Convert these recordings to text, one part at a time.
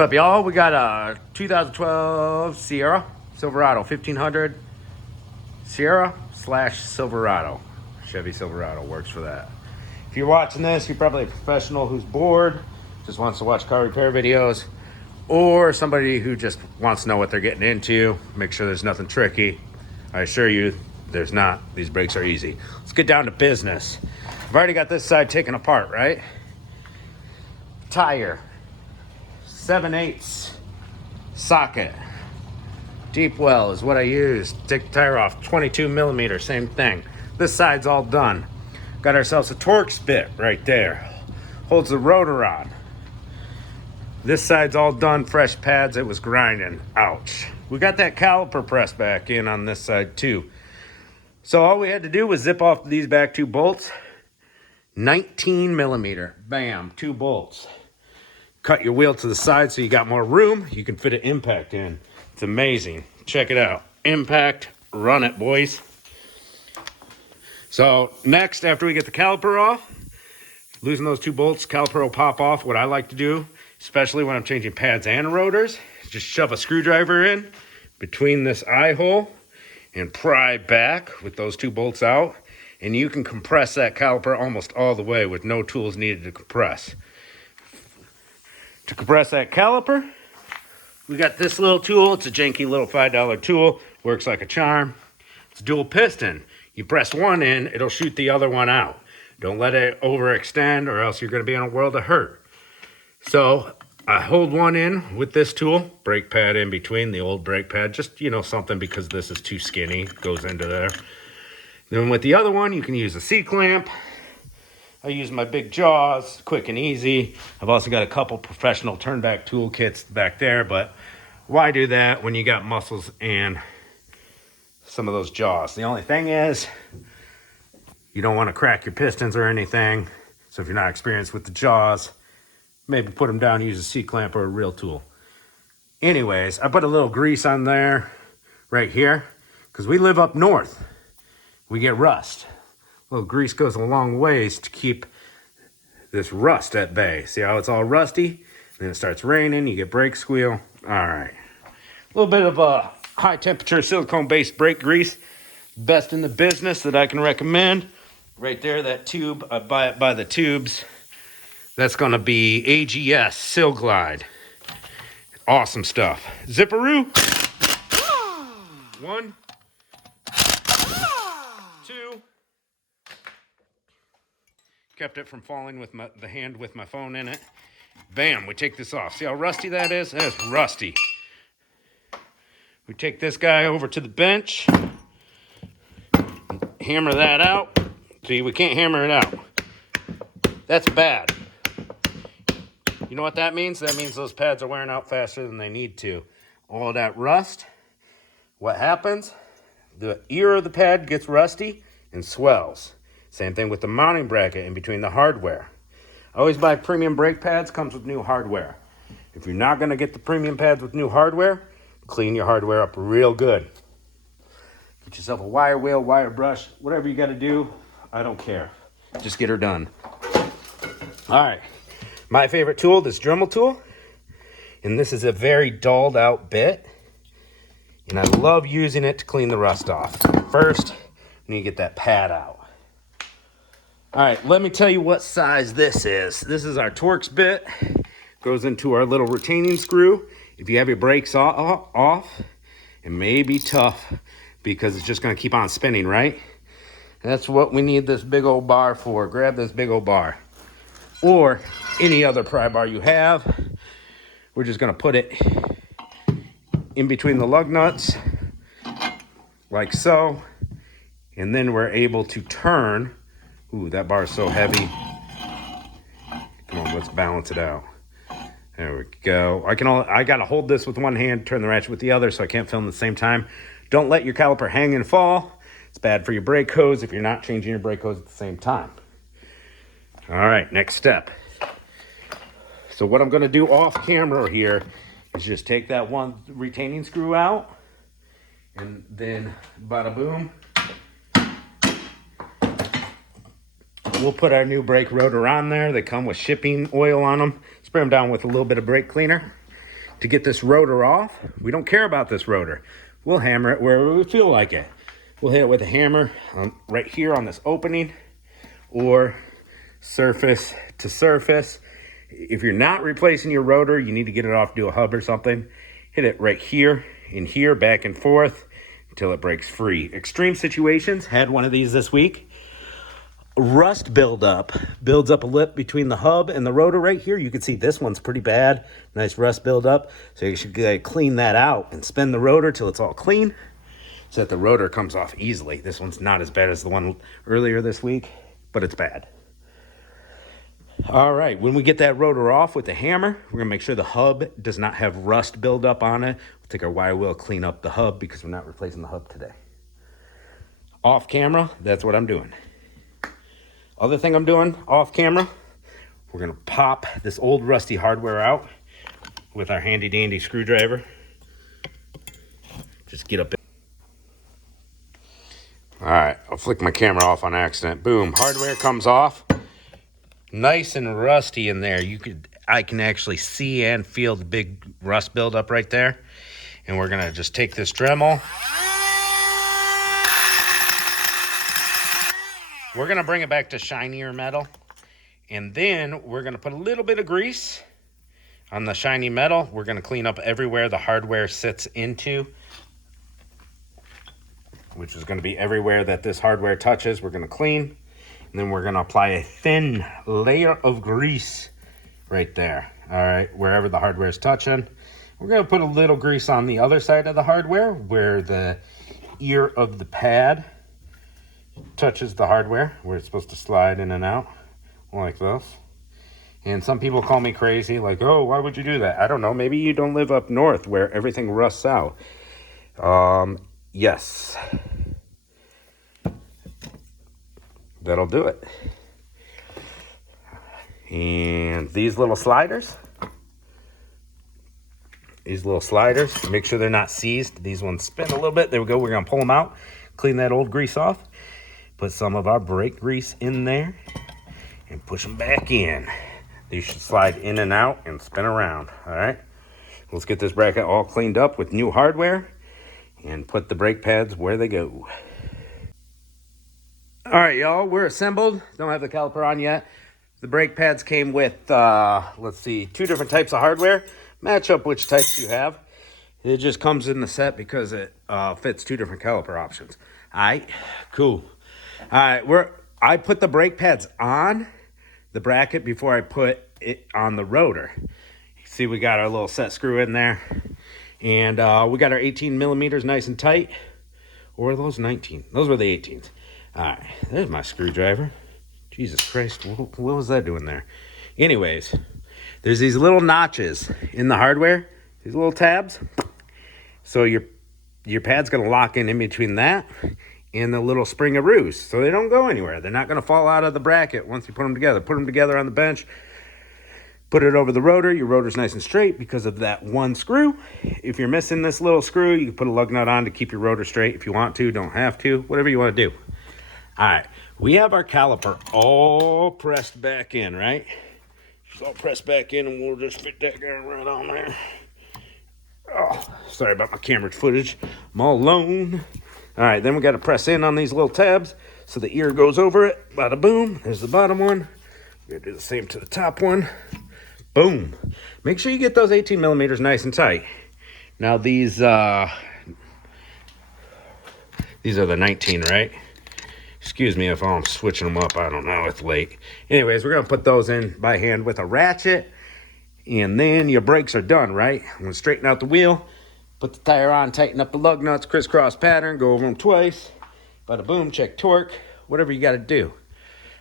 What's up, y'all? We got a 2012 Sierra Silverado 1500 Sierra / Silverado. Chevy Silverado works for that. If you're watching this, you're probably a professional who's bored, just wants to watch car repair videos, or somebody who just wants to know what they're getting into, make sure there's nothing tricky. I assure you, there's not. These brakes are easy. Let's get down to business. I've already got this side taken apart, right? Tire. 7/8 socket. Deep well is what I use. Take the tire off. 22 millimeter, same thing. This side's all done. Got ourselves a Torx bit right there. Holds the rotor on. This side's all done. Fresh pads. It was grinding. Ouch. We got that caliper pressed back in on this side too. So all we had to do was zip off these back two bolts. 19 millimeter. Bam. 2 bolts. Cut your wheel to the side so you got more room. You can fit an impact in. It's amazing. Check it out. Impact. Run it, boys. So next, after we get the caliper off, losing those 2 bolts, caliper will pop off. What I like to do, especially when I'm changing pads and rotors, is just shove a screwdriver in between this eye hole and pry back with those 2 bolts out. And you can compress that caliper almost all the way with no tools needed to compress. To compress that caliper, we got this little tool. It's a janky little $5 tool. Works like a charm. It's dual piston. You press one in, it'll shoot the other one out. Don't let it overextend or else you're going to be in a world of hurt. So I hold one in with this tool. Brake pad in between, the old brake pad. Just, something because this is too skinny. Goes into there. Then with the other one, you can use a C-clamp. I use my big jaws, quick and easy. I've also got a couple professional turnback tool kits back there, but why do that when you got muscles and some of those jaws? The only thing is, you don't want to crack your pistons or anything. So if you're not experienced with the jaws, maybe put them down, use a C-clamp or a real tool. Anyways, I put a little grease on there right here because we live up north. We get rust. A little grease goes a long ways to keep this rust at bay. See how it's all rusty? Then it starts raining, you get brake squeal. All right. A little bit of a high temperature silicone-based brake grease. Best in the business that I can recommend. Right there, that tube, I buy it by the tubes. That's going to be AGS Sil Glide. Awesome stuff. Zipperoo. 1, 2. Kept it from falling with the hand with my phone in it. Bam, we take this off. See how rusty that is? That is rusty. We take this guy over to the bench. Hammer that out. See, we can't hammer it out. That's bad. You know what that means? That means those pads are wearing out faster than they need to. All that rust, what happens? The ear of the pad gets rusty and swells. Same thing with the mounting bracket in between the hardware. I always buy premium brake pads, comes with new hardware. If you're not going to get the premium pads with new hardware, clean your hardware up real good. Get yourself a wire wheel, wire brush, whatever you got to do. I don't care. Just get her done. All right. My favorite tool, this Dremel tool. And this is a very dulled out bit. And I love using it to clean the rust off. First, you need to get that pad out. All right, let me tell you what size this is. This is our Torx bit. Goes into our little retaining screw. If you have your brakes off, it may be tough because it's just going to keep on spinning, right? That's what we need this big old bar for. Grab this big old bar. Or any other pry bar you have. We're just going to put it in between the lug nuts, like so. And then we're able to turn. Ooh, that bar is so heavy. Come on, let's balance it out. There we go. I gotta hold this with one hand, turn the ratchet with the other, so I can't film at the same time. Don't let your caliper hang and fall. It's bad for your brake hose if you're not changing your brake hose at the same time. All right, next step. So what I'm gonna do off camera here is just take that one retaining screw out, and then bada boom. We'll put our new brake rotor on there. They come with shipping oil on them. Spray them down with a little bit of brake cleaner. to get this rotor off. We don't care about this rotor. We'll hammer it wherever we feel like it. We'll hit it with a hammer right here on this opening, or surface to surface. If you're not replacing your rotor, you need to get it off, do a hub or something. Hit it right here and here, back and forth until it breaks free. Extreme situations, had one of these this week. Rust buildup builds up a lip between the hub and the rotor right here. You can see this one's pretty bad. Nice rust buildup. So you should clean that out and spin the rotor till it's all clean so that the rotor comes off easily. This one's not as bad as the one earlier this week, but it's bad. All right, when we get that rotor off with the hammer, we're gonna make sure the hub does not have rust buildup on it. We'll take our wire wheel, clean up the hub because we're not replacing the hub today. Off camera, that's what I'm doing. Other thing I'm doing off camera, we're gonna pop this old rusty hardware out with our handy dandy screwdriver. Just get up. All right, I'll flick my camera off on accident. Boom, hardware comes off. Nice and rusty in there. I can actually see and feel the big rust buildup right there. And we're gonna just take this Dremel. We're gonna bring it back to shinier metal. And then we're gonna put a little bit of grease on the shiny metal. We're gonna clean up everywhere the hardware sits into, which is gonna be everywhere that this hardware touches. We're gonna clean. And then we're gonna apply a thin layer of grease right there. All right, wherever the hardware is touching. We're gonna put a little grease on the other side of the hardware where the ear of the pad touches the hardware, where it's supposed to slide in and out like this. And some people call me crazy, like, oh, why would you do that? I don't know, maybe you don't live up north where everything rusts out. Yes. That'll do it. And these little sliders, make sure they're not seized. These ones spin a little bit. There we go. We're going to pull them out, clean that old grease off, put some of our brake grease in there, and push them back in. These should slide in and out and spin around. All right. Let's get this bracket all cleaned up with new hardware and put the brake pads where they go. All right, y'all, we're assembled. Don't have the caliper on yet. The brake pads came with, let's see, 2 different types of hardware. Match up which types you have. It just comes in the set because it fits 2 different caliper options. All right, cool. All right, I put the brake pads on the bracket before I put it on the rotor. See, we got our little set screw in there. And we got our 18 millimeters nice and tight. Or were those 19? Those were the 18s. All right, there's my screwdriver. Jesus Christ, what was that doing there? Anyways, there's these little notches in the hardware, these little tabs. So your pad's gonna lock in between that and the little spring-a-roos, so they don't go anywhere. They're not gonna fall out of the bracket once you put them together. Put them together on the bench, put it over the rotor. Your rotor's nice and straight because of that one screw. If you're missing this little screw, you can put a lug nut on to keep your rotor straight if you want to, don't have to, whatever you wanna do. All right, we have our caliper all pressed back in, right? It's all pressed back in, and we'll just fit that guy right on there. Oh, sorry about my camera footage. I'm all alone. All right, then we got to press in on these little tabs so the ear goes over it. Bada boom. There's the bottom one. We're going to do the same to the top one. Boom. Make sure you get those 18 millimeters nice and tight. Now, these are the 19, right? Excuse me if I'm switching them up. I don't know. It's late. Anyways, we're going to put those in by hand with a ratchet. And then your brakes are done, right? I'm going to straighten out the wheel. Put the tire on. Tighten up the lug nuts. Crisscross pattern. Go over them twice. Bada boom. Check torque. Whatever you got to do.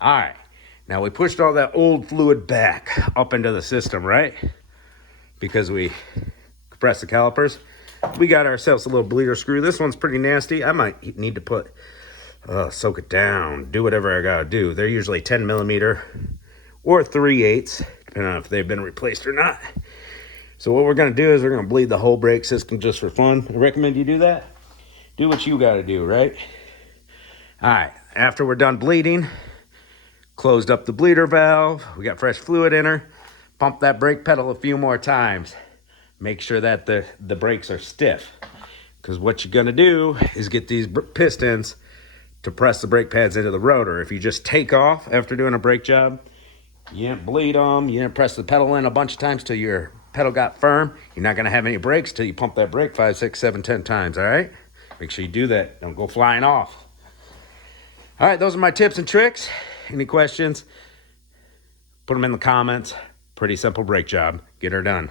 All right. Now, we pushed all that old fluid back up into the system, right? Because we compressed the calipers. We got ourselves a little bleeder screw. This one's pretty nasty. I might need to put... soak it down, do whatever I gotta do. They're usually 10 millimeter or 3/8, depending on if they've been replaced or not. So what we're gonna do is we're gonna bleed the whole brake system just for fun. I recommend you do that. Do what you gotta do, right? All right, after we're done bleeding, closed up the bleeder valve, we got fresh fluid in her, pump that brake pedal a few more times. make sure that the brakes are stiff. Because what you're going to do is get these pistons to press the brake pads into the rotor. If you just take off after doing a brake job, you didn't bleed them, you didn't press the pedal in a bunch of times till your pedal got firm, you're not going to have any brakes till you pump that brake 5, 6, 7, 10 times, all right? Make sure you do that. Don't go flying off. All right, those are my tips and tricks. Any questions? Put them in the comments. Pretty simple brake job. Get her done.